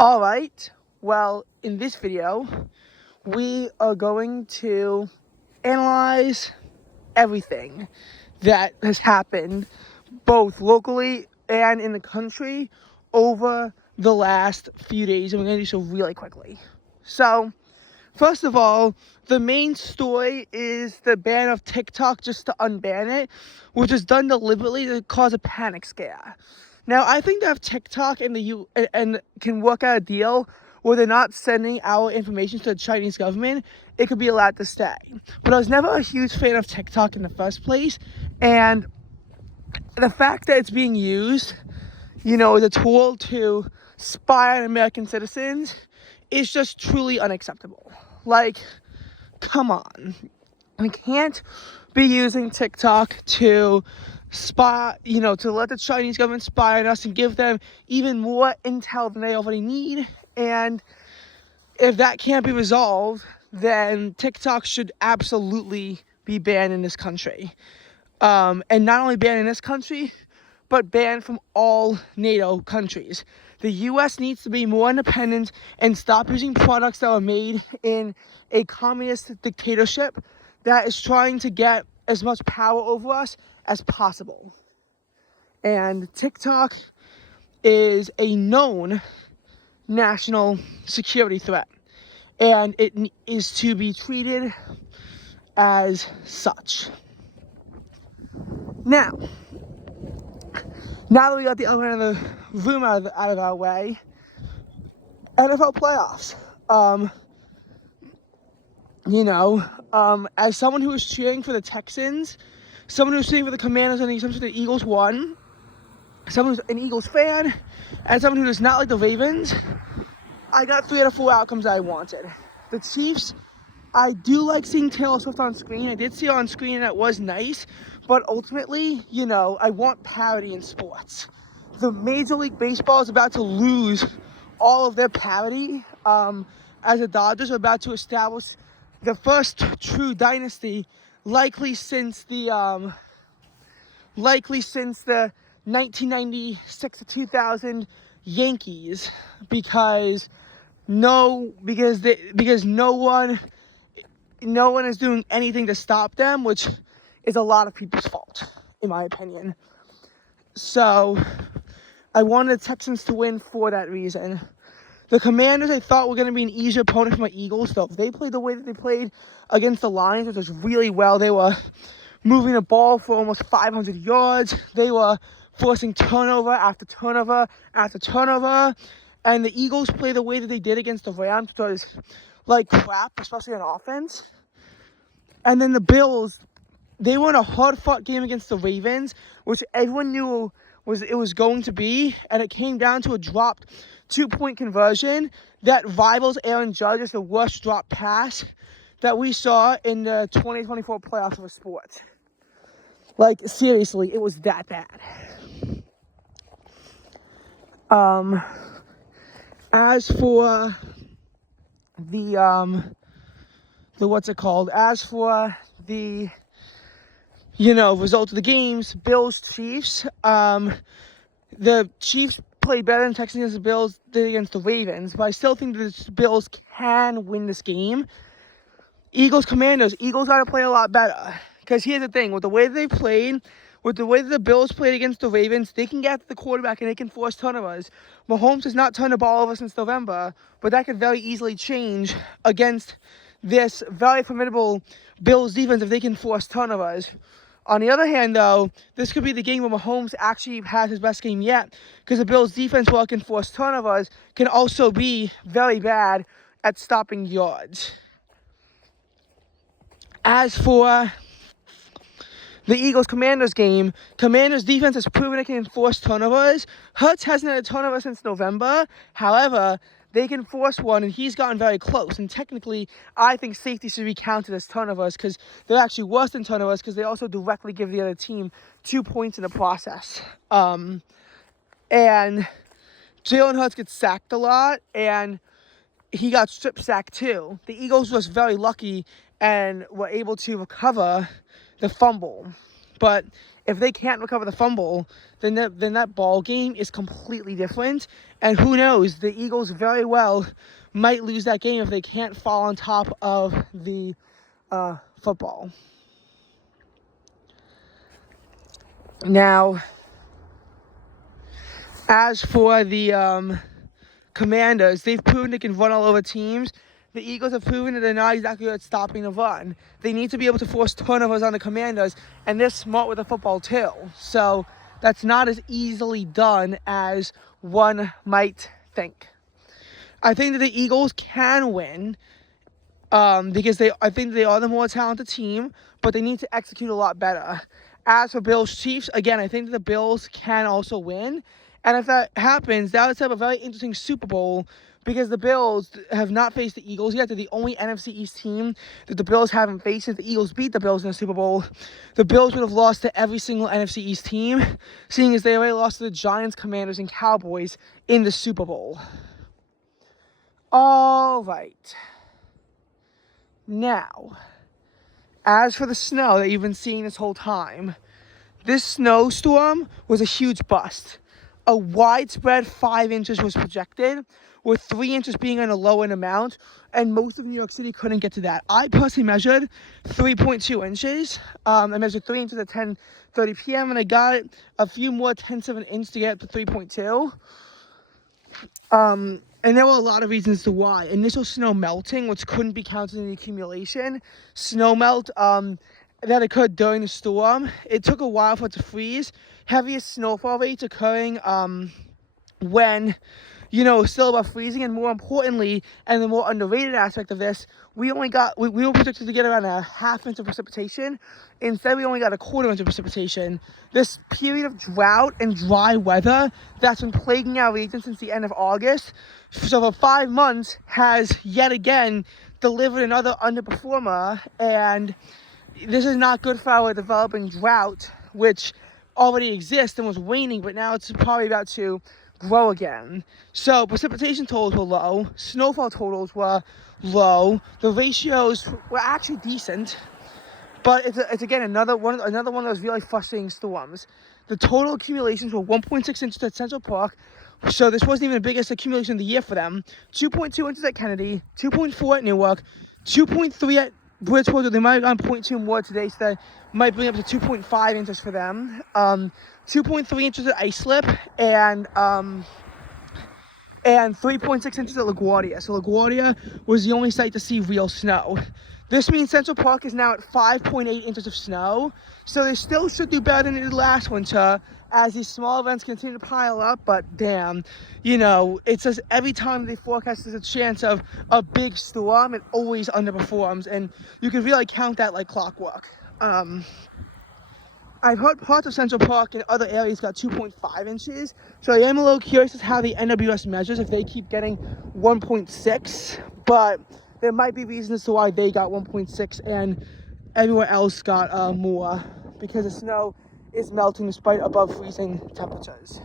Alright, well, in this video, we are going to analyze everything that has happened, both locally and in the country, over the last few days, and we're going to do so really quickly. So, first of all, the main story is the ban of TikTok just to unban it, which is done deliberately to cause a panic scare. Now, I think that if TikTok and can work out a deal where they're not sending our information to the Chinese government, it could be allowed to stay. But I was never a huge fan of TikTok in the first place, and the fact that it's being used, as a tool to spy on American citizens is just truly unacceptable. Like, come on. We can't be using TikTok to spy, to let the Chinese government spy on us and give them even more intel than they already need. And if that can't be resolved, then TikTok should absolutely be banned in this country. And not only banned in this country, but banned from all NATO countries. The U.S. needs to be more independent and stop using products that were made in a communist dictatorship that is trying to get as much power over us as possible. And TikTok is a known national security threat, and it is to be treated as such. Now that we got the other end of the room out of our way, NFL playoffs. As someone who was cheering for the Texans, someone who was cheering for the Commanders, and someone who the Eagles won, someone who's an Eagles fan, and someone who does not like the Ravens, I got 3 out of 4 outcomes I wanted. The Chiefs, I do like seeing Taylor Swift on screen. I did see her on screen, and it was nice. But ultimately, I want parity in sports. The Major League Baseball is about to lose all of their parity, as the Dodgers are about to establish the first true dynasty, likely since the 1996 to 2000 Yankees, because no one is doing anything to stop them, which is a lot of people's fault, in my opinion. So I wanted the Texans to win for that reason. The Commanders, I thought, were going to be an easier opponent for my Eagles, though. If they played the way that they played against the Lions, which was really well, they were moving the ball for almost 500 yards. They were forcing turnover after turnover after turnover. And the Eagles played the way that they did against the Rams, which was like crap, especially on offense. And then the Bills, they were in a hard-fought game against the Ravens, which everyone knew it was going to be, and it came down to a dropped 2-point conversion that rivals Aaron Judge as the worst drop pass that we saw in the 2024 playoffs of a sport. Like, seriously, it was that bad. As for the result of the games, Bills, Chiefs. The Chiefs played better than Texans against the Bills did against the Ravens, but I still think that the Bills can win this game. Eagles, Commanders. Eagles got to play a lot better. Because here's the thing, with the way they played, with the way that the Bills played against the Ravens, they can get to the quarterback and they can force turnovers. Mahomes has not turned the ball over since November, but that could very easily change against this very formidable Bills defense if they can force turnovers. On the other hand, though, this could be the game where Mahomes actually has his best game yet, because the Bills' defense, while it can force turnovers, can also be very bad at stopping yards. As for the Eagles-Commanders game, Commanders' defense has proven it can enforce turnovers. Hurts hasn't had a turnover since November. However, they can force one, and he's gotten very close. And technically, I think safety should be counted as turnovers because they're actually worse than turnovers because they also directly give the other team 2 points in the process. And Jalen Hurts gets sacked a lot, and he got strip sacked too. The Eagles was very lucky and were able to recover the fumble. But if they can't recover the fumble, then that ball game is completely different. And who knows, the Eagles very well might lose that game if they can't fall on top of the football. Now, as for the Commanders, they've proven they can run all over teams. The Eagles have proven that they're not exactly good at stopping the run. They need to be able to force turnovers on the Commanders, and they're smart with the football too. So that's not as easily done as one might think. I think that the Eagles can win because I think they are the more talented team, but they need to execute a lot better. As for Bills Chiefs, again, I think that the Bills can also win. And if that happens, that would set up a very interesting Super Bowl because the Bills have not faced the Eagles yet. They're the only NFC East team that the Bills haven't faced. If the Eagles beat the Bills in the Super Bowl, the Bills would have lost to every single NFC East team, seeing as they already lost to the Giants, Commanders, and Cowboys in the Super Bowl. All right. Now, as for the snow that you've been seeing this whole time, this snowstorm was a huge bust. A widespread 5 inches was projected, with 3 inches being on a low-end amount, and most of New York City couldn't get to that. I personally measured 3.2 inches. I measured 3 inches at 10:30 p.m., and I got a few more tenths of an inch to get up to 3.2. And there were a lot of reasons to why. Initial snow melting, which couldn't be counted in the accumulation. Snow melt that occurred during the storm. It took a while for it to freeze. Heaviest snowfall rates occurring when, still above freezing. And more importantly, and the more underrated aspect of this, we were predicted to get around a half inch of precipitation. Instead, we only got a quarter inch of precipitation. This period of drought and dry weather that's been plaguing our region since the end of August, so for 5 months, has yet again delivered another underperformer. And this is not good for our developing drought, which already exists and was waning, but now it's probably about to grow again. So precipitation totals were low, snowfall totals were low, the ratios were actually decent, but it's again another one of those really frustrating storms. The total accumulations were 1.6 inches at Central Park, so this wasn't even the biggest accumulation of the year for them. 2.2 inches at Kennedy, 2.4 at Newark, 2.3 at Bridgewater. They might have gone 0.2 more today, so that might bring up to 2.5 inches for them. 2.3 inches at Islip, and 3.6 inches at LaGuardia. So LaGuardia was the only site to see real snow. This means Central Park is now at 5.8 inches of snow. So they still should do better than they did last winter as these small events continue to pile up. But damn, it says every time they forecast there's a chance of a big storm, it always underperforms. And you can really count that like clockwork. I've heard parts of Central Park and other areas got 2.5 inches. So I am a little curious as to how the NWS measures if they keep getting 1.6. But there might be reasons as to why they got 1.6 and everywhere else got more, because the snow is melting despite above freezing temperatures.